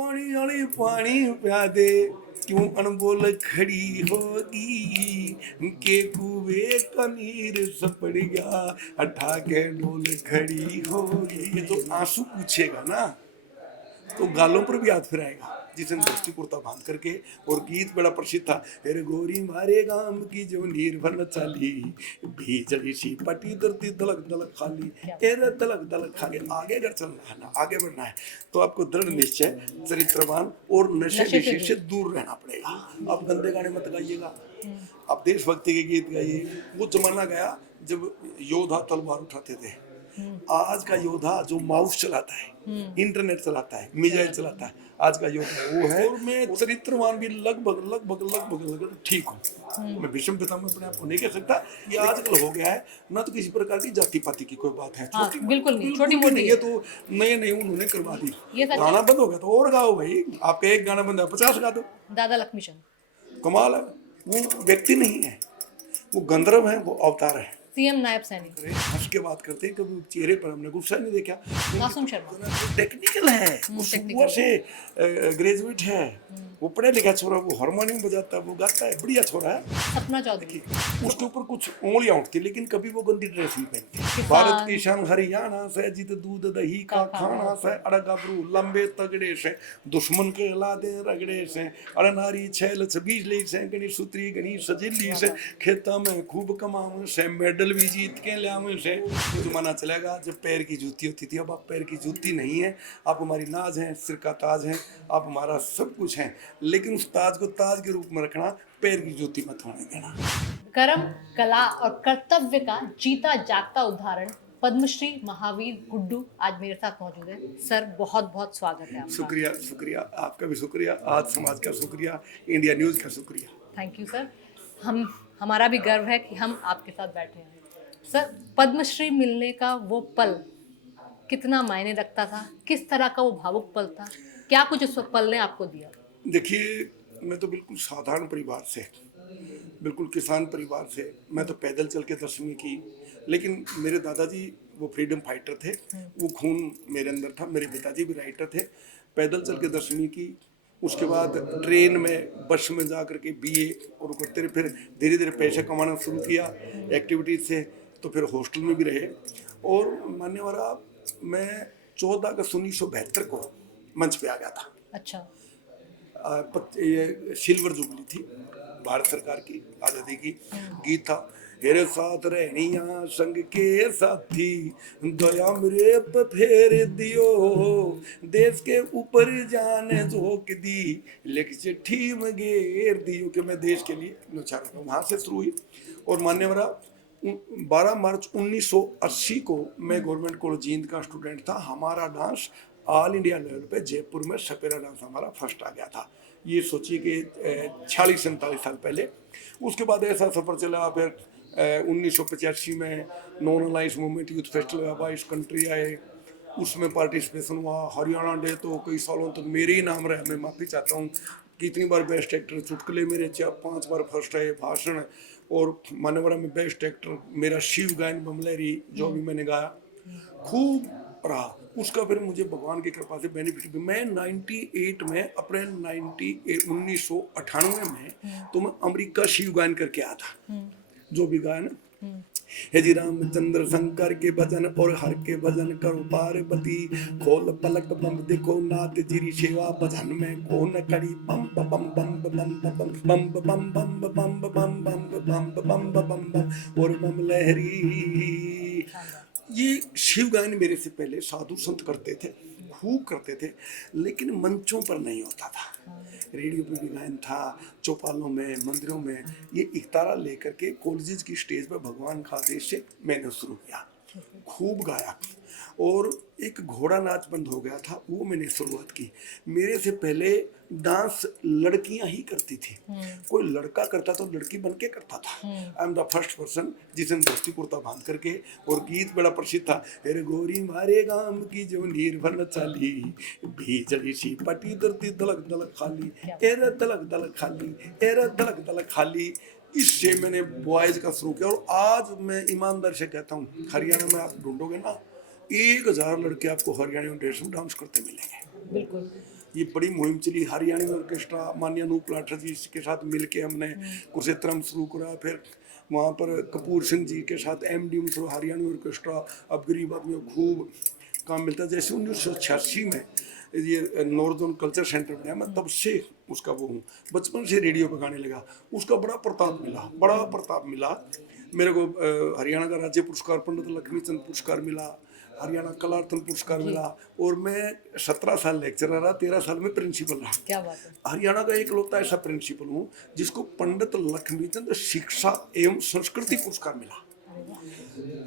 पानी वाली पानी पिया दे, क्यों अनबोल खड़ी होगी, के कुएं का नीर सपड़ गया, अठा के डोल खड़ी होगी। ये तो आंसू पूछेगा ना तो गालों पर भी हाथ फिराएगा, जिसने दोस्ती कुर्ता बांध करके। और गीत बड़ा प्रसिद्ध था, हेरे गोरी मारे गाम की जो नीर भर चाली, भीजड़ी सी पटी धरती दलक दलक खाली, एरे दलक दलक खाली। आगे अगर चलना है ना, आगे बढ़ना है तो आपको दृढ़ निश्चय, चरित्रवान और नशे विशे से दूर रहना पड़ेगा। आप गंदे गाने मत गाइएगा, आप देशभक्ति के गीत गाइए। वो जमाना गया जब योद्धा तलवार उठाते थे। आज का योद्धा जो माउस चलाता है, इंटरनेट चलाता है, मिसाइल चलाता है, आज का योद्धा वो है। और मैं चरित्रवान भी लगभग लगभग लगभग लगभग ठीक हूँ। मैं विषम पिता में अपने आप को नहीं कह सकता। ये आजकल हो गया है ना, तो किसी प्रकार की जाति पाति की कोई बात है, छोटी बिल्कुल नहीं, छोटी मोटी नहीं है। तो नए नए उन्होंने करवा दी, गाना बंद हो गया तो और गाओ भाई। आपका एक गाना बंद है 50 गा दो। दादा लक्ष्मीचंद कमाल है, वो व्यक्ति नहीं है, वो गंधर्व है, वो अवतार है। सीएम नायब सैनिक हंस के बात करते हैं, कभी चेहरे पर हमने गुस्सा नहीं देखा। मासूम शर्मा टेक्निकल है, वो सुकुआ से ग्रेजुएट है, वो पढ़े लिखा छोरा, वो हारमोनियम बजाता है, वो गाता है, बढ़िया छोरा है। सपना चौधरी उसके ऊपर कुछ उंगलियां उठती, लेकिन कभी वो गंदी ड्रेस नहीं पहनती। भारत की शान हरियाणा से, जित दूध दही का खाना से, अरे गबरू लंबे तगड़े से, दुश्मन के लादे रगड़े से, अरे नारी छैल छबीली से, गणेश सूत्री गणेश सजिली से, खेता में खूब कमाने से, मेडल भी जीत के लाने से। जमाना चलेगा जब पैर की जूती होती थी, अब आप पैर की जूती नहीं है, आप हमारी नाज हैं, सिर का ताज हैं, आप हमारा सब कुछ हैं, लेकिन उस ताज को ताज के रूप में रखना, पैर की जूती मत होने देना। कर्म, कला और कर्तव्य का जीता जागता उदाहरण पद्मश्री महावीर गुड्डू आज मेरे साथ मौजूद है। सर बहुत बहुत स्वागत है आपका। शुक्रिया शुक्रिया, आपका भी शुक्रिया, आज समाज का शुक्रिया, इंडिया न्यूज़ का शुक्रिया। Thank you sir. हमारा भी गर्व है कि हम आपके साथ बैठे हैं। सर, पद्मश्री मिलने का वो पल कितना मायने रखता था, किस तरह का वो भावुक पल था, क्या कुछ उस पल ने आपको दिया? देखिए, मैं तो बिल्कुल साधारण परिवार से, बिल्कुल किसान परिवार से, मैं तो पैदल चल के 10वीं की, लेकिन मेरे दादाजी वो फ्रीडम फाइटर थे, वो खून मेरे अंदर था। मेरे पिताजी भी राइटर थे, पैदल चल के 10वीं की, उसके बाद ट्रेन में बस में जा कर के बीए और करते रहे। फिर धीरे धीरे पैसे कमाना शुरू किया एक्टिविटीज से, तो फिर हॉस्टल में भी रहे। और मानने वाला, मैं 14 अगस्त 1972 को मंच पे आ गया था। अच्छा। ये सिल्वर जुबली थी भारत सरकार की, आज़ादी की। गीत था, हेरे साथ रहनिया संग के साथी, दया मेरे पे फेर दियो, देश के ऊपर जाने झोंक दी, लिख चिट्ठी में घेर दियो, कि मैं देश के लिए न्यौछावर हूं। वहाँ से शुरू हुई। और मानने वाला 12 मार्च 1980 को मैं गवर्नमेंट कॉलेज जींद का स्टूडेंट था। हमारा डांस ऑल इंडिया लेवल पे जयपुर में सपेरा डांस हमारा फर्स्ट आ गया था। ये सोचिए कि 46-47 साल पहले। उसके बाद ऐसा सफ़र चला, फिर 1985 में non alliance movement youth festival 22 country आए, उसमें पार्टिसिपेशन हुआ। हरियाणा डे तो कई सालों तक मेरे ही नाम रहा, मैं माफ़ी चाहता हूँ। कितनी बार बेस्ट एक्टर, चुटकुले मेरे 5 बार फर्स्ट आए, भाषण और मान्यवरा में बेस्ट एक्टर मेरा शिव गायन बमलेरी जो भी मैंने गाया, खूब रहा। उसका फिर मुझे भगवान की कृपा से बेनिफिट भी, मैं 98 में, अप्रैल 1998 में, तो मैं अमेरिका शिव गायन करके आया था। जो भी गायन, हे जी रामचंद्र शंकर के भजन और हर के भजन करो पार्वती, खोल पलक बंद देखो नाथ जीरी सेवा, भजन में कौन करी बम बम बम बम बम बम बम बम बम बम बम बम बम बम बम और बम लहरी। ये शिव गायन मेरे से पहले साधु संत करते थे, खूब करते थे, लेकिन मंचों पर नहीं होता था। रेडियो पे भी गायन था, चौपालों में, मंदिरों में। ये इकतारा लेकर के कॉलेज की स्टेज पर भगवान का आदेश से मैंने शुरू किया, खूब गाया। और एक घोड़ा नाच बंद हो गया था, वो मैंने शुरुआत की। मेरे से पहले डांस लड़कियां ही करती थी, कोई लड़का करता तो लड़की बन के करता था। I am the first person जिसने दोस्ती कुर्ता बांध करके। और गीत बड़ा प्रसिद्ध था, हेरे गोरी मारे गाम की जो नीर भर चाली, भीजड़ी सी पटी धरती दलक दलक खाली, एरे दलक दलक खाली, एरे दलक दलक खाली। इससे मैंने बॉयज का शुरू किया। और आज मैं ईमानदार से कहता हूँ, हरियाणा में आप ढूंढोगे ना, 1000 लड़के आपको हरियाणा ड्रेस में डांस करते मिलेंगे। बिल्कुल। ये बड़ी मुहिम चली। हरियाणवी ऑर्केस्ट्रा माननीय अनूप लाठर जी के साथ मिलके हमने कुरुक्षेत्रम शुरू करा। फिर वहाँ पर कपूर सिंह जी के साथ MD हरियाणवी ऑर्केस्ट्रा। अब गरीब आदमियों को खूब काम मिलता है। जैसे 1986 में ये नॉर्दर्न कल्चर सेंटर बनाया, मैं तब से उसका वो हूँ। बचपन से रेडियो पे गाने लगा, उसका बड़ा प्रताप मिला मेरे को। हरियाणा का राज्य पुरस्कार, पंडित लक्ष्मीचंद पुरस्कार मिला, हरियाणा कलारत्न पुरस्कार मिला। और मैं 17 साल लेक्चरर रहा, 13 साल में प्रिंसिपल रहा। क्या बात है। हरियाणा का एकलौता ऐसा प्रिंसिपल हूँ जिसको पंडित लक्ष्मीचंद शिक्षा एवं संस्कृति पुरस्कार मिला।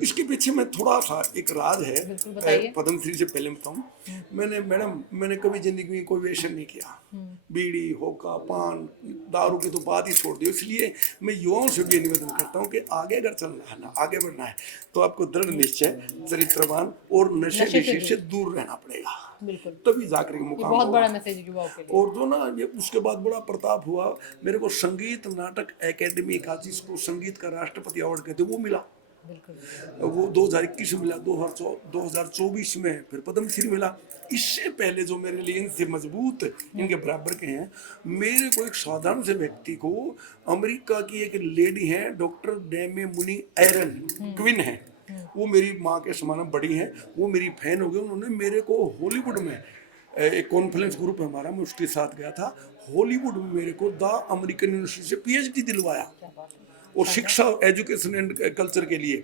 इसके पीछे में थोड़ा सा एक राज है। पद्मश्री से पहले बताऊं, मैंने कभी जिंदगी में कोई व्यसन नहीं किया। बीड़ी, होका, पान, दारू की तो बात ही छोड़ दी। इसलिए मैं युवाओं से भी निवेदन करता हूं कि आगे अगर चलना है ना, आगे बढ़ना है, तो आपको दृढ़ निश्चय, चरित्रवान और नशे विषय से दूर रहना पड़ेगा। बिल्कुल, तभी जाकर मुकाम बहुत होगा। बड़ा मैसेज है युवाओं के लिए। और जो ना ये उसके बाद बड़ा प्रताप हुआ, मेरे को संगीत नाटक एकेडमी का, जिसको संगीत का राष्ट्रपति अवार्ड कहते, वो मिला। बिल्कुल। वो 2021 में मिला, 2024 में फिर पद्मश्री मिला। इससे पहले जो मेरे लिए इनसे मजबूत, इनके बराबर के हैं, मेरे को एक साधारण से व्यक्ति को, अमेरिका की एक लेडी है डॉक्टर डेमे मुनी एरन क्विन है, वो मेरी माँ के समान बड़ी हैं, वो मेरी फैन हो गई। उन्होंने मेरे को हॉलीवुड में एक कॉन्फ्रेंस ग्रुप है हमारा, मैं उसके साथ गया था, हॉलीवुड में मेरे को द अमेरिकन यूनिवर्सिटी से PhD दिलवाया। और शिक्षा, एजुकेशन एंड कल्चर के लिए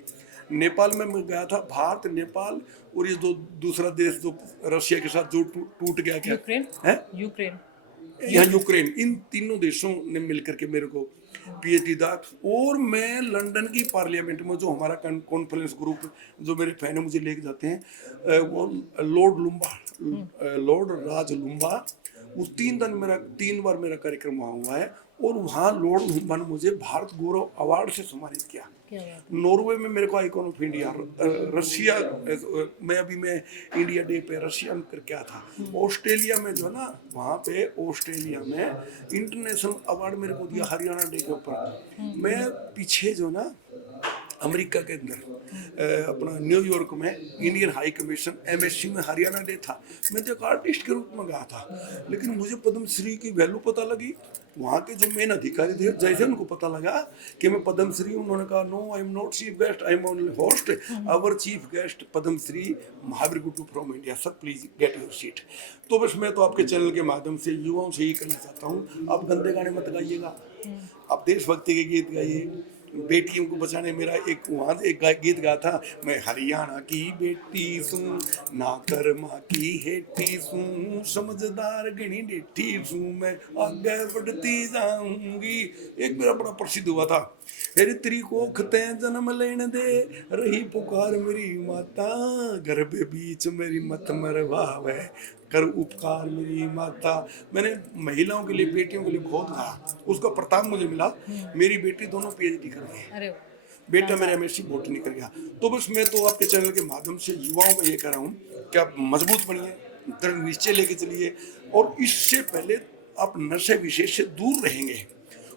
नेपाल में मैं गया था। भारत, नेपाल और ये दूसरा देश जो रशिया के साथ जो टूट गया, क्या यूक्रेन है, यूक्रेन, इन तीनों देशों ने मिलकर के मेरे को PhD दा। और मैं लंदन की पार्लियामेंट में, जो हमारा कॉन्फ्रेंस ग्रुप, जो मेरे फैन है मुझे लेके जाते हैं, वो लॉर्ड राज लुम्बा, उस 3 बार मेरा कार्यक्रम वहाँ हुआ है। और वहाँ लॉर्ड लुम्बा ने मुझे भारत गौरव अवार्ड से सम्मानित किया। नॉर्वे में मेरे को आइकॉन ऑफ इंडिया, रशिया मैं इंडिया डे पे रशिया में करके आया था। ऑस्ट्रेलिया में जो है ना, वहाँ पे ऑस्ट्रेलिया में इंटरनेशनल अवार्ड मेरे को दिया हरियाणा डे के ऊपर। मैं पीछे जो ना अमेरिका के अंदर अपना न्यूयॉर्क में इंडियन हाई कमीशन MSC में हरियाणा डे था, मैं तो एक आर्टिस्ट के रूप में गया था। लेकिन मुझे पद्मश्री की वैल्यू पता लगी। वहाँ के जो मेन अधिकारी थे, जैसे उनको पता लगा कि मैं पद्मश्री, उन्होंने कहा, no I am not chief guest, I am only host, our chief guest Padmashri Mahavir Guddu from India, sir please get your seat. तो बस मैं तो आपके चैनल के माध्यम से युवाओं से ये कहना चाहता हूँ, आप गंदे गाने मत गाइएगा, आप देशभक्ति के गीत गाइए। बेटियों को बचाने, मेरा एक वहाँ एक गीत गाया था, मैं हरियाणा की बेटी सूं, ना कर माँ की हेटी सूं, समझदार गणी डेठी सूं, मैं आगे बढ़ती जाऊंगी। एक मेरा बड़ा प्रसिद्ध हुआ था, हेरी तेरी कोख ते जन्म लेने दे, रही पुकार मेरी माता, गर्भ बीच मेरी मत मरवावे, कर उपकार मेरी माता। मैंने महिलाओं के लिए, बेटियों के लिए बहुत गाया, उसका प्रताप मुझे मिला। मेरी बेटी दोनों PhD कर गई, बेटा मेरा MSc बॉटनी कर गया। तो बस मैं तो आपके चैनल के माध्यम से युवाओं को ये कह रहा हूँ कि आप मजबूत बनिए, दृढ़ निश्चय लेके चलिए, और इससे पहले आप नशे विशेष से दूर रहेंगे।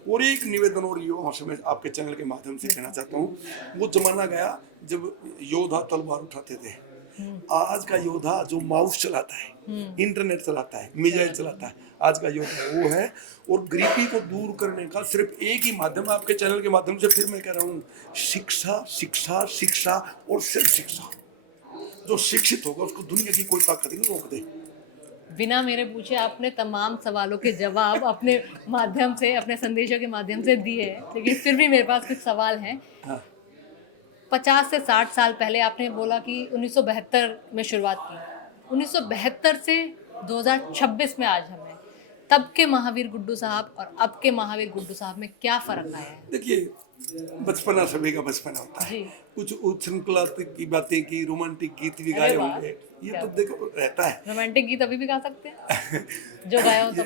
और एक निवेदन और युवाओं से मैं आपके चैनल के माध्यम से कहना चाहता हूँ, वो जमाना गया जब योद्धा तलवार उठाते थे। आज का योद्धा जो माउस चलाता है, इंटरनेट चलाता है, मिसाइल चलाता है, आज का योद्धा वो है। और गरीबी को दूर करने का सिर्फ एक ही माध्यम, आपके चैनल के माध्यम से फिर मैं कह रहा हूँ, शिक्षा, शिक्षा, शिक्षा और सिर्फ शिक्षा। जो शिक्षित होगा उसको दुनिया की कोई ताकत नहीं रोक दे। बिना मेरे पूछे आपने तमाम सवालों के जवाब अपने माध्यम से, अपने संदेशों के माध्यम से दिए हैं, लेकिन फिर भी मेरे पास कुछ सवाल हैं। 50 से 60 साल पहले आपने बोला कि 1972 में शुरुआत की, 1972 से 2026 में आज हमें, तब के महावीर गुड्डू साहब और अब के महावीर गुड्डू साहब में क्या फर्क आया है? देखिए, बचपना सभी का बचपना होता है, कुछ उच्छृंखला की बातें की, रोमांटिक गीत भी गाए होंगे, ये तो देखो रहता है। रोमांटिक गीत अभी भी गा सकते हैं जो गाया हो तो।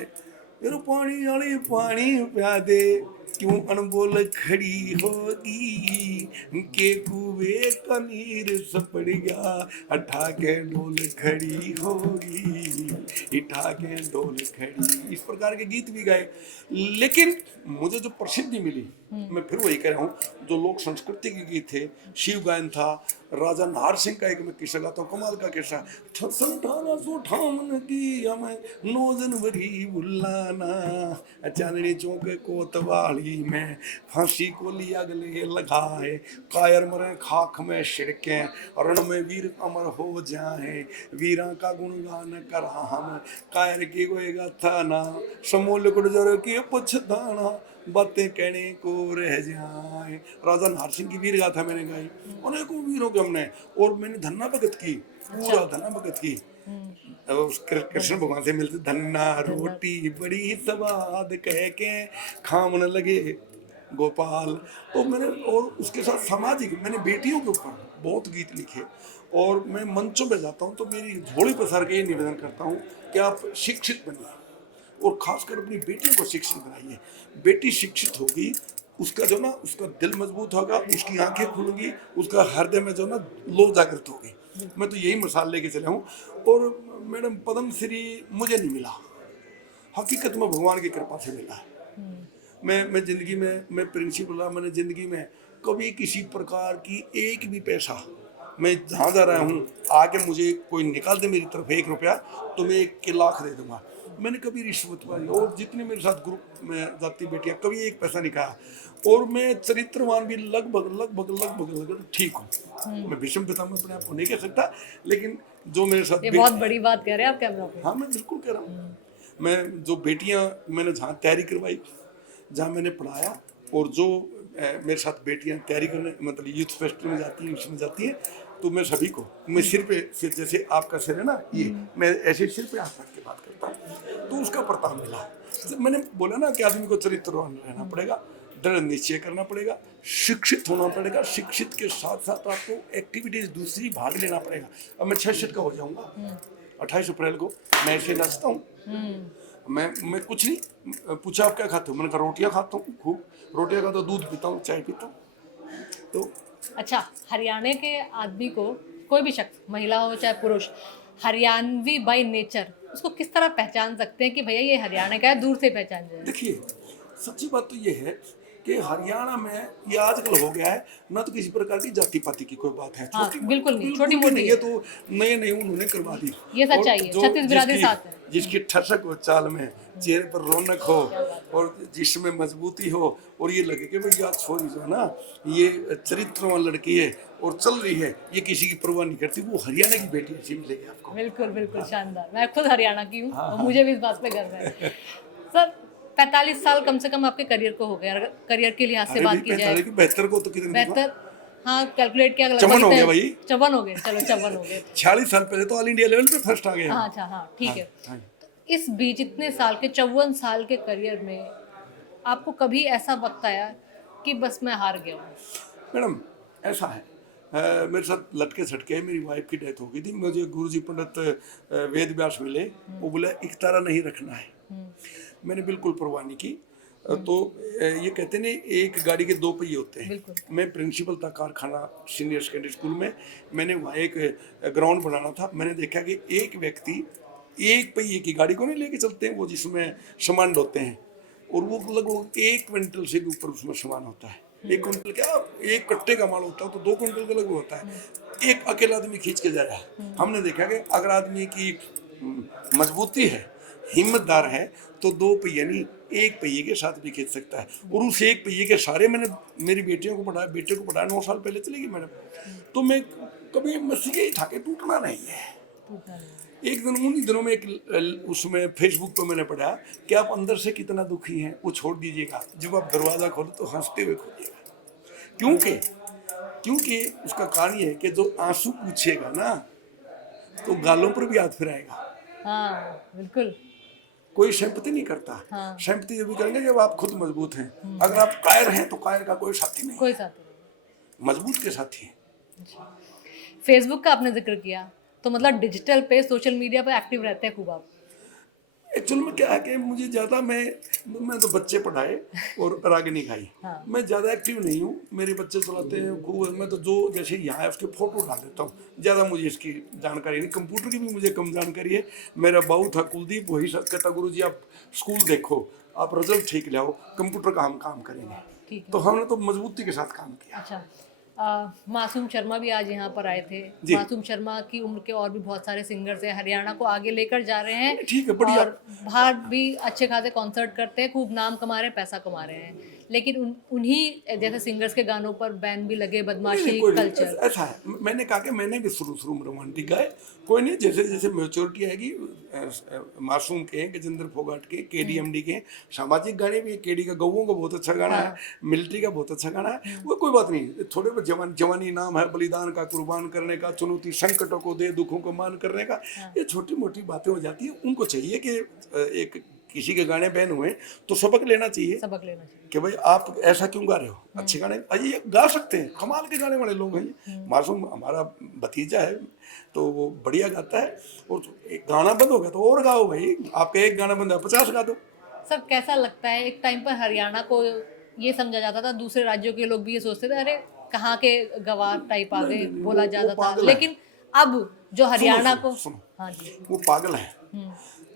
मेरे पानी वाली पानी प्या दे, क्यों अनबोल खड़ी होगी के कुएं का नीर सपड़ गया, अठा के डोल खड़ी होगी, इठा के डोल खड़ी। इस प्रकार के गीत भी गाए। लेकिन मुझे जो प्रसिद्धि मिली, मैं फिर वही कह रहा हूँ, जो लोक संस्कृति के गीत थे, शिव गायन था, राजा नाहर सिंह का एक मैं किस्सा गाता हूँ, कमाल का किस्सा। 1858 की हमें 9 जनवरी बुलाना, चांदनी चौक कोतवाली में फांसी को लिया गले लगाए, कायर मरे खाक में छिड़के, रण में वीर अमर हो जाए, वीरा का गुणगान करा हम, कायर की कोई गाथा ना, समूल गुर्जर की पछताना, बातें कहने को रह जाए। राजा नाहर सिंह की वीर गाथा मैंने गाई, अनेकों वीरों के हमने, और मैंने धन्ना भगत की, पूरा धन्ना भगत की। कृष्ण भगवान से मिलते, धन्ना रोटी बड़ी स्वाद कह के खामन लगे गोपाल। तो मैंने, और उसके साथ सामाजिक, मैंने बेटियों के ऊपर बहुत गीत लिखे, और मैं मंचों पे जाता हूँ तो मेरी झोली पसार के ये निवेदन करता हूँ कि आप शिक्षित बनिए, और खासकर अपनी बेटियों को शिक्षित बनाइए। बेटी शिक्षित होगी, उसका जो ना, उसका दिल मजबूत होगा, उसकी आंखें खुलेंगी, उसका हृदय में जो ना लोभ जागृत होगी। मैं तो यही मिसाल लेके चला हूँ। और मैडम, पद्म श्री मुझे नहीं मिला, हकीकत में भगवान की कृपा से मिला है। मैं जिंदगी में, मैं प्रिंसिपल रहा, मैंने जिंदगी में कभी किसी प्रकार की एक भी पैसा, मैं जहाँ जा रहा हूँ, आगे मुझे कोई निकाल दे मेरी तरफ 1 रुपया तो मैं 1 लाख दे दूंगा। मैंने कभी रिश्वतबाजी, और जितने मेरे साथ ग्रुप में जाती बेटियाँ, कभी 1 पैसा नहीं खाया। और मैं चरित्रवान भी लगभग लगभग लगभग लगभग ठीक हूँ। मैं भीष्म पितामह अपने आप को नहीं कह सकता, लेकिन जो मेरे साथ ये बहुत बड़ी बात कह रहे हैं आप कैमरा पे। हाँ, मैं बिल्कुल कह रहा हूँ। मैं जो बेटियाँ, मैंने जहाँ तैयारी करवाई, जहाँ मैंने पढ़ाया, और जो मेरे साथ बेटियाँ तैयारी करने, मतलब यूथ फेस्टिवल में जाती हैं, उसमें जाती हैं, तो मैं सभी को, मैं सिर पे, सिर जैसे आपका सिर है ना ये, मैं ऐसे सिर पे हाथ रख के बात करता हूँ, तो उसका प्रताप मिला। तो मैंने बोला ना कि आदमी को चरित्रवान रहना पड़ेगा, दृढ़ निश्चय करना पड़ेगा, शिक्षित होना पड़ेगा, शिक्षित के साथ साथ आपको एक्टिविटीज दूसरी भाग लेना पड़ेगा। अब मैं 66 का हो जाऊंगा 28 अप्रैल को, मैं ऐसे नाचता हूँ। मैं कुछ नहीं, पूछा आप क्या खाते हो, मैंने कहा रोटियां खाता हूँ, खूब रोटियां खाता हूँ, दूध पीता हूँ, चाय पीता हूँ। तो अच्छा, हरियाणा के आदमी को, कोई भी शख्स, महिला हो चाहे पुरुष, हरियाणवी बाय नेचर, उसको किस तरह पहचान सकते हैं कि भैया ये हरियाणा का है, दूर से पहचान जाए? देखिए, सच्ची बात तो ये है कि हरियाणा में ये आजकल हो गया है ना, तो किसी प्रकार की जाति पाति की कोई बात है, हाँ, छोटी बिल्कुल नहीं, छोटी बिल्कुल भी मोटी नहीं है। है। तो नए नए उन्होंने करवा दी। ये और सच्चाई है, जो छत्तीस बिरादरी जिसकी साथ है। जिसकी ठसक हो चाल में, चेहरे पर रौनक हो, और जिसमें मजबूती हो, और ये लगे कि भैया छोरी जो है ना, ये चरित्रवान लड़की है और चल रही है, ये किसी की परवाह नहीं करती, वो हरियाणा की बेटी ऐसी मिलेगी आपको। बिल्कुल बिल्कुल शानदार। मैं खुद हरियाणा की हूँ और मुझे भी इस बात पे गर्व है। सर, 45 साल कम से कम आपके करियर को हो गया, अगर करियर के लिहाज से अरे भाई, बात की जाए। 45 की, 72 को तो कितने दूंगा? बेहतर, हाँ कैलकुलेट किया, चमन हो गया भाई। 54 हो गए, चलो 54 हो गए। 46 साल पहले तो ऑल इंडिया लेवल पे फर्स्ट आ गए हम। हाँ अच्छा, हाँ ठीक है। हाँ। तो इस बीच इतने साल के, 54 साल के करियर में आपको कभी ऐसा वक्त आया कि बस मैं हार गया हूँ? मैडम, ऐसा है, मेरे साथ लटके सटके मेरी वाइफ की डेथ हो गई थी। मुझे गुरुजी पंडित वेद व्यास मिले, वो बोले इकतारा नहीं रखना है। मैंने बिल्कुल परवाह नहीं की। तो ये कहते हैं एक गाड़ी के 2 पहिए होते हैं। बिल्कुल। मैं प्रिंसिपल था कारखाना सीनियर सेकेंडरी स्कूल में। मैंने वहाँ एक ग्राउंड बनाना था। मैंने देखा कि एक व्यक्ति एक पहिए की गाड़ी को नहीं लेके चलते हैं, वो जिसमें सामान ढोते हैं, और वो लगभग 1 क्विंटल से भी ऊपर उसमें सामान होता है। 1 क्विंटल क्या, 1 कट्टे का माल होता है, तो 2 क्विंटल का लगभग होता है। एक अकेला आदमी खींच के जाएगा। हमने देखा कि अगर आदमी की मजबूती है, हिम्मतदार है, तो 2 पहिए नहीं, 1 पहिए के साथ भी खींच सकता है। और उस 1 पहिए के सारे मैंने मेरी बेटियों को पढ़ाया, बेटे को पढ़ाया, 9 साल पहले चलेगी मैडम। तो मैं कभी मसीह ही था कि टूटना नहीं है। एक दिन, उन्हीं दिनों में एक उसमें फेसबुक पे मैंने पढ़ा कि आप अंदर से कितना दुखी हैं वो छोड़ दीजिएगा, जब आप दरवाज़ा खोलो तो हंसते हुए खोलिएगा। क्योंकि उसका कारण ये है कि जो आंसू पूछेगा ना, तो गालों पर भी हाथ फिराएगा। हाँ बिल्कुल। कोई सिंपैथी नहीं करता। हाँ। सिंपैथी जब भी करेंगे जब आप खुद मजबूत हैं। अगर आप कायर हैं तो कायर का कोई साथी नहीं, कोई साथी नहीं। मजबूत के साथी हैं। फेसबुक का आपने जिक्र किया, तो मतलब डिजिटल पे, सोशल मीडिया पे एक्टिव रहते हैं खूब आप? एक्चुअल में क्या है कि मुझे ज़्यादा मैं तो बच्चे पढ़ाए और रागिनी खाई। हाँ। मैं ज़्यादा एक्टिव नहीं हूँ, मेरे बच्चे चलाते हैं खूब, मैं तो जो जैसे यहाँ है उसके फोटो डाल देता हूँ। ज़्यादा मुझे इसकी जानकारी नहीं, कंप्यूटर की भी मुझे कम जानकारी है। मेरा बाऊ था कुलदीप, वही कहता गुरु जी आप स्कूल देखो, आप रिजल्ट ठीक लाओ, कंप्यूटर का हम काम करेंगे। ठीक है। तो हमने तो मजबूती के साथ काम किया। अच्छा, मासूम शर्मा भी आज यहाँ पर आए थे। जी। मासूम शर्मा की उम्र के और भी बहुत सारे सिंगर्स हैं, हरियाणा को आगे लेकर जा रहे हैं। ठीक है, बढ़िया। और बाहर भी अच्छे खासे कॉन्सर्ट करते हैं, खूब नाम कमा रहे हैं, पैसा कमा रहे हैं। लेकिन उन्हीं जैसे सिंगर्स के गानों पर बैन भी लगे, नहीं, बदमाशी कोई नहीं, कल्चर। ऐसा है, मैंने कहा कि मैंने भी शुरू में रोमांटिक गाए, कोई नहीं, जैसे जैसे मैच्योरिटी आएगी। मासूम के, गजेंद्र फोगाट के, केडीएमडी के सामाजिक गाने भी, केडी का गौओं का बहुत अच्छा गाना है, मिलिट्री का बहुत अच्छा गाना है, वो कोई बात नहीं। थोड़े बहुत जवानी नाम है, बलिदान का, कुर्बान करने का, चुनौती संकटों को दे, दुखों को मान करने का, ये छोटी मोटी बातें हो जाती है। उनको चाहिए कि एक किसी के गाने बैन हुए तो सबक लेना चाहिए सबक लेना चाहिए कि भाई आप ऐसा क्यों गा रहे हो, अच्छे गाने ये गा सकते हैं, कमाल के गाने वाले लोग हैं। मासूम हमारा भतीजा है तो वो बढ़िया गाता है, और एक गाना बंद हो गया तो और गाओ भाई, आपका एक गाना बंद है 50 गा दो। सर कैसा लगता है, एक टाइम पर हरियाणा को ये समझा जाता था, दूसरे राज्यों के लोग भी ये सोचते थे अरे कहाँ के गवार टाइप आ गए, बोला वो जाता था। पागल है। लेकिन अब जो हरियाणा को, सुनो, हाँ जी, वो पागल है।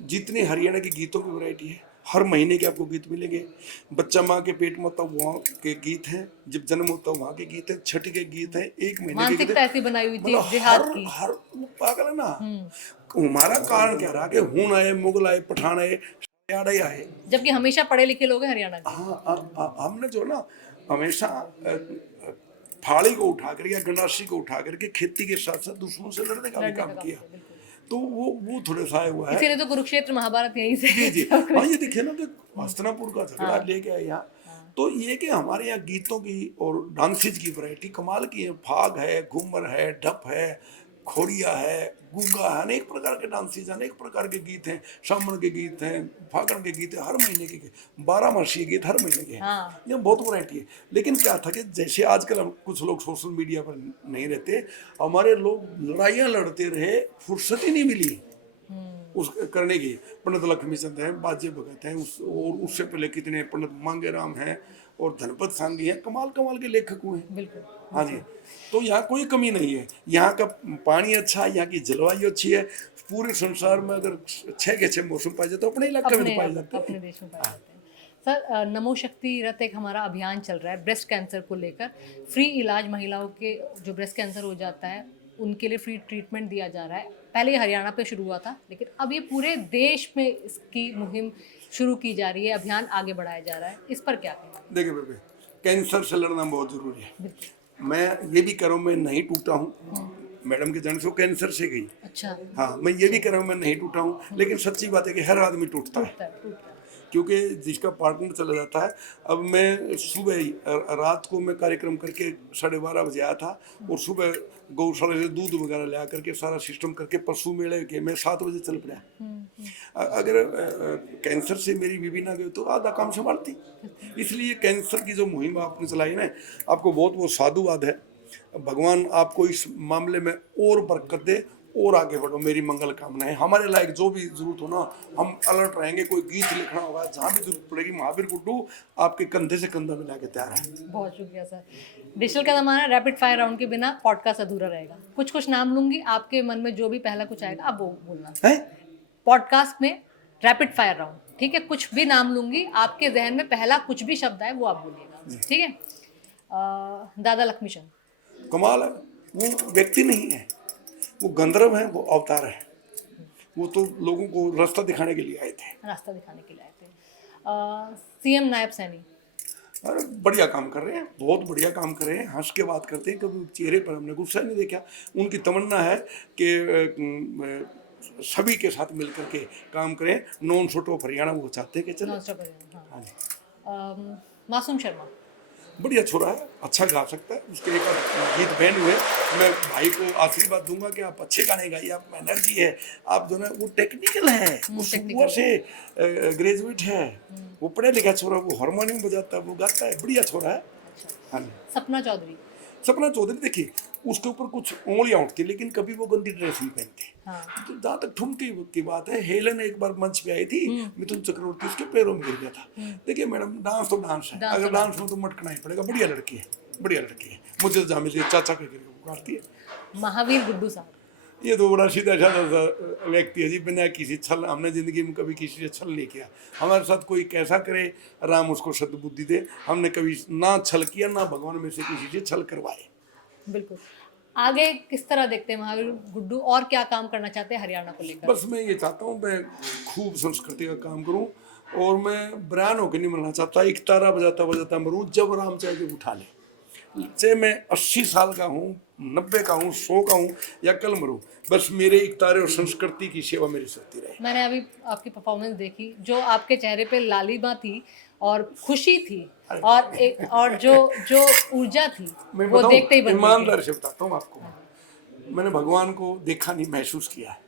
जितने हरियाणा के गीतों की वैरायटी है, हर महीने के आपको गीत मिलेंगे। बच्चा माँ के पेट में होता वहाँ के गीत हैं, जब जन्म होता वहाँ के गीत हैं, छठी के गीत हैं, एक महीने के गीत मानसिकता हैं। ऐसी बनाई हुई थी मतलब जिहाद हर की। हर वो पागल है ना। हमारा कारण क्या रहा कि हून आए, मुगल आए, पठान आए, आए आए। जबकि हमेशा पढ़े लिखे लोग हैं हरियाणा के। हाँ, हमने जो ना हमेशा फाड़ी को उठा कर या गंडासी को उठा करके खेती के साथ साथ दुश्मनों से लड़ने का भी लड़ने काम का काम किया। किया, बिल्कुल। तो वो थोड़ा सा हुआ है। इसीलिए तो कुरुक्षेत्र महाभारत यहीं से जी जी, सब कुछ। हाँ, ये देखिए ना तो हस्तिनापुर का झगड़ा लेके आए यहाँ। तो ये कि हमारे यहाँ गीतों की और डांसेज की वैरायटी कमाल की है। फाग है, घूमर है, ढप है, खोड़िया है, गुग्गा है, अनेक प्रकार के डांसेज, अनेक प्रकार के गीत हैं, सावन के गीत हैं, फागण के गीत हैं, हर महीने के 12 मासी गीत हर महीने के हैं। हाँ। ये बहुत वैरायटी है। लेकिन क्या था कि जैसे आजकल हम कुछ लोग सोशल मीडिया पर नहीं रहते, हमारे लोग लड़ाइयाँ लड़ते रहे, फुर्सत ही नहीं मिली उस करने की। पंडित लक्ष्मी चंद हैं, बाजे भगत हैं, और उससे पहले कितने पंडित मांगे राम हैं और धनपत सांगी हैं, कमाल कमाल के लेखक हुए हैं। बिल्कुल। हाँ जी, तो यहाँ कोई कमी नहीं है। यहाँ का पानी अच्छा है, यहाँ की जलवायु अच्छी है। पूरे संसार में अगर 6 के 6 मौसम पाए जाते तो अपने इलाके में तो पाए जाते हैं। अपने देश में पाए जाते हैं। सर नमो शक्ति रथ एक हमारा अभियान चल रहा है ब्रेस्ट कैंसर को लेकर। फ्री इलाज महिलाओं के जो ब्रेस्ट कैंसर हो जाता है उनके लिए फ्री ट्रीटमेंट दिया जा रहा है। पहले ये हरियाणा पे शुरू हुआ था, लेकिन अब ये पूरे देश में इसकी मुहिम शुरू की जा रही है, अभियान आगे बढ़ाया जा रहा है। इस पर क्या कहना? देखिए बेबे, कैंसर से लड़ना बहुत जरूरी है। मैं ये भी कह रहा हूँ, मैं नहीं टूटा हूँ। मैडम के जन्म से वो कैंसर से गई। अच्छा। हाँ, मैं ये भी कह रहा हूँ मैं नहीं टूटा हूँ, लेकिन सच्ची बात है कि हर आदमी टूटता है, क्योंकि जिसका पार्टनर चला जाता है। अब मैं सुबह ही रात को मैं कार्यक्रम करके 12:30 बजे आया था, और सुबह गौशाला से दूध वगैरह ले करके सारा सिस्टम करके परसों मेले के मैं 7 बजे चल पड़ा। अगर कैंसर से मेरी बीवी ना गई तो आधा काम संभालती। इसलिए कैंसर की जो मुहिम आपने चलाई ना, आपको बहुत बहुत साधुवाद है। भगवान आपको इस मामले में और बरकत दे और आगे बढ़ो, मेरी मंगल कामना है। हमारे लायक जो भी जरूरत हो ना, हम अलर्ट रहेंगे। कोई गीत लिखना होगा, जहाँ भी जरूरत पड़ेगी, महावीर गुड्डू आपके कंधे से कंधा मिला के तैयार है। बहुत शुक्रिया सर। डिजिटल का ज़माना, रैपिड फायर राउंड के बिना पॉडकास्ट अधूरा रहेगा। कुछ नाम लूंगी, आपके मन में जो भी पहला कुछ आएगा आप वो बोलना है। पॉडकास्ट में रैपिड फायर राउंड, ठीक है? कुछ भी नाम लूंगी, आपके जहन में पहला कुछ भी शब्द आए वो आप बोलिएगा, ठीक है? दादा लक्ष्मीचंद। कमाल है, वो व्यक्ति नहीं है, वो गंधर्व है, वो अवतार है। वो तो लोगों को रास्ता दिखाने के लिए आए थे। रास्ता दिखाने के लिए आए थे। सीएम नायब सैनी। अरे बढ़िया काम कर रहे हैं, बहुत बढ़िया काम कर रहे हैं, हंस के बात करते हैं, कभी चेहरे पर हमने गुस्सा नहीं देखा। उनकी तमन्ना है कि सभी के साथ मिलकर के काम करें। नॉन स्टॉप ऑफ हरियाणा वो चाहते हैं कि चले। हाँ जी। मासूम शर्मा। बढ़िया छोरा है, अच्छा गा सकता है। उसके एक गीत बैन हुए। मैं भाई को आशीर्वाद दूंगा कि आप अच्छे गाने गाइए, आप में एनर्जी है, आप जो ना वो टेक्निकल है, वो सुपर से ग्रेजुएट है, वो पढ़े लिखा छोरा, वो हारमोनियम बजाता है, वो गाता है, बढ़िया छोरा है। हाँ, सपना चौधरी। सपना चौधरी देखिए, उसके ऊपर कुछ उंगलियां उठती, लेकिन कभी वो गंदी ड्रेस नहीं पहनते। हाँ। तो जहाँ तक ठुमके की बात है, हेलन एक बार मंच पे आई थी, मिथुन चक्रवर्ती उसके पैरों में गिर गया था। देखिए मैडम, डांस तो डांस है, डांस अगर तो डांस हो तो मटकना ही पड़ेगा। बढ़िया लड़की है, बढ़िया लड़की है, मुझे तो जहाँ मिलती है चाचा के गिर पुकारती है। महावीर गुड्डू साहब, ये तो बड़ा सीधा साधा व्यक्ति है जी, बिना किसी छल, हमने जिंदगी में कभी किसी से छल नहीं किया। हमारे साथ कोई कैसा करे, राम उसको सद्बुद्धि दे। हमने कभी ना छल किया, ना भगवान में से किसी से छल करवाए। बिल्कुल। आगे किस तरह देखते हैं महावीर गुड्डू, और क्या काम करना चाहते हैं हरियाणा को लेकर? बस मैं ये चाहता हूँ, मैं खूब संस्कृति का काम करूँ, और मैं बयान होकर नहीं मरना चाहता। एक तारा बजाता बजाता मरूँ, जब राम चाहे तो उठा ले। चाहे मैं 80 साल का हूँ, 90 का हूँ, 100 का हूँ, या कल मरूँ, बस मेरे एक तारे और संस्कृति की सेवा मेरी चलती रहे। मैंने अभी आपकी परफॉर्मेंस देखी, जो आपके चेहरे पे लालिमा थी और खुशी थी, और जो जो ऊर्जा थी, मैं वो देखते ही बताऊँ, बन गई ईमानदार से बताता हूँ आपको, मैंने भगवान को देखा नहीं, महसूस किया है।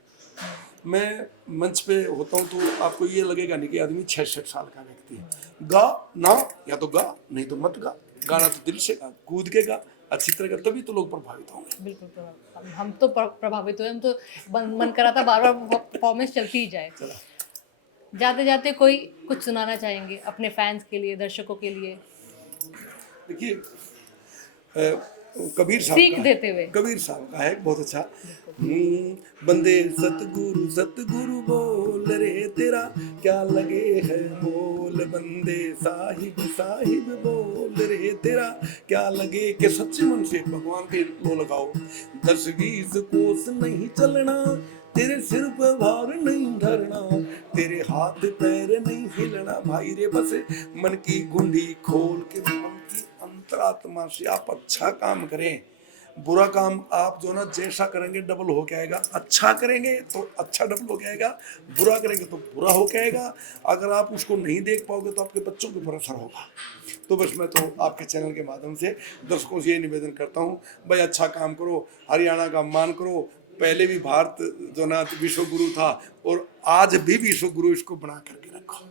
मैं मंच पे होता हूँ तो आपको ये लगेगा नहीं कि आदमी 66 साल का व्यक्ति है। गा ना, या तो गा, नहीं तो मत गा। गाना तो दिल से गा, कूद के गा, अच्छी तरह का, तभी तो लोग प्रभावित होंगे। बिल्कुल हम तो प्रभावित हुए, हम तो मन करा था बार बार परफॉर्मेंस चलती ही जाए। चला, जाते जाते कोई कुछ सुनाना चाहेंगे अपने फैंस के लिए, दर्शकों के लिए? देखिए कबीर साहब सीख का, देते हुए। कबीर साहब का है बहुत अच्छा। बंदे सतगुरु सतगुरु बोल रे, तेरा क्या लगे है मोल। बंदे साहिब साहिब बोल रे, तेरा क्या लगे। कि सच्चे मन से भगवान के लो लगाओ। 10-20 कोस नहीं चलना, तेरे सिर पर भार नहीं धरना, तेरे हाथ पैर नहीं हिलना। भाई रे बस मन की गुंडी खोल के, मन की अंतरात्मा से आप अच्छा काम करें। बुरा काम आप जो ना जैसा करेंगे डबल हो के आएगा। अच्छा करेंगे तो अच्छा डबल हो के आएगा, बुरा करेंगे तो बुरा हो के आएगा। अगर आप उसको नहीं देख पाओगे तो आपके बच्चों के ऊपर असर होगा। तो बस मैं तो आपके चैनल के माध्यम से दर्शकों से ये निवेदन करता हूँ, भाई अच्छा काम करो, हरियाणा का मान करो। पहले भी भारत जो ना विश्व गुरु था, और आज भी विश्व गुरु इसको बना करके रखो।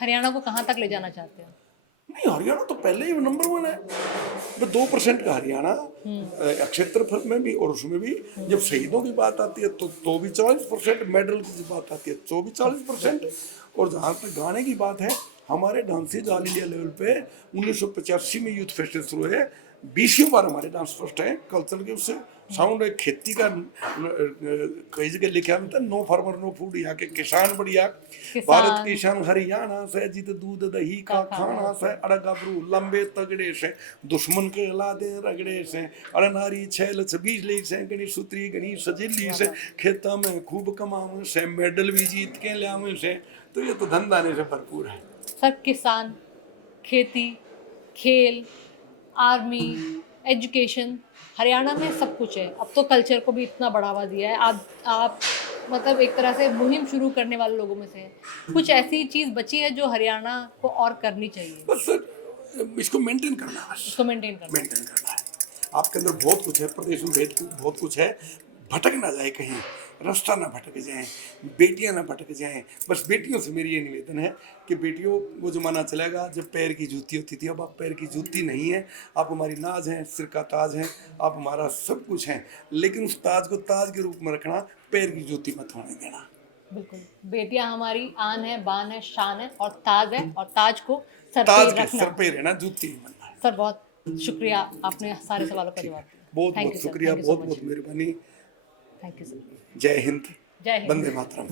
हरियाणा को कहाँ तक ले जाना चाहते हो? नहीं, हरियाणा तो पहले ही नंबर 1 है। 2% का हरियाणा क्षेत्रफल में भी, और उसमें भी जब शहीदों की बात आती है तो भी 40%, मेडल की बात आती है तो भी 40%। और जहाँ तक गाने की बात है, हमारे डांसेज ऑल इंडिया लेवल पे 1985 में यूथ फेस्टिवल शुरू है। 20वीं बार हमारे डांस फर्स्ट है। कल्चर के उससे साउंड है, खेती का कई जगह लिखा है, नो फार्मर नो फूड, यहाँ के किसान बढ़िया। भारत किसान हरियाणा से, जित दूध दही का खाना से, अड़गबरू लंबे तगड़े से, दुश्मन के लादे रगड़े से, अरे नारी छैल बिजली से, गणेश सूत्री गणेश सजिली से, खेता में खूब कमाने से, मेडल भी जीत के लाने से। तो ये तो धंधाने से भरपूर है। सर, किसान, खेती, खेल, आर्मी, एजुकेशन, हरियाणा में सब कुछ है। अब तो कल्चर को भी इतना बढ़ावा दिया है। आप मतलब एक तरह से मुहिम शुरू करने वाले लोगों में से हैं। कुछ ऐसी चीज़ बची है जो हरियाणा को और करनी चाहिए? बस सर, इसको मेंटेन करना है, बस इसको मेंटेन करना है। आपके अंदर बहुत कुछ है, प्रदेश में बहुत कुछ है। भटक ना जाए कहीं, रास्ता ना भटक जाए, बेटियां ना भटक जाएं। बस बेटियों से मेरी ये निवेदन है कि बेटियों, वो ज़माना चलेगा जब पैर की जूती होती थी, अब आप पैर की जूती नहीं है। आप हमारी नाज हैं, सिर का ताज हैं, आप हमारा सब कुछ हैं। लेकिन उस ताज को ताज के रूप में रखना, पैर की जूती मत होने देना। बिल्कुल, बेटियां हमारी आन है, बान है, शान है, और ताज है, और ताज को सर ताज पे के रखना। सर पे रहना, जूती नहीं बनना है। सर, बहुत शुक्रिया, आपने सारे सवालों का जवाब दिया। बहुत बहुत शुक्रिया, बहुत बहुत मेहरबानी। Thank you sir. जय हिंद, जय हिंद। वंदे मातरम।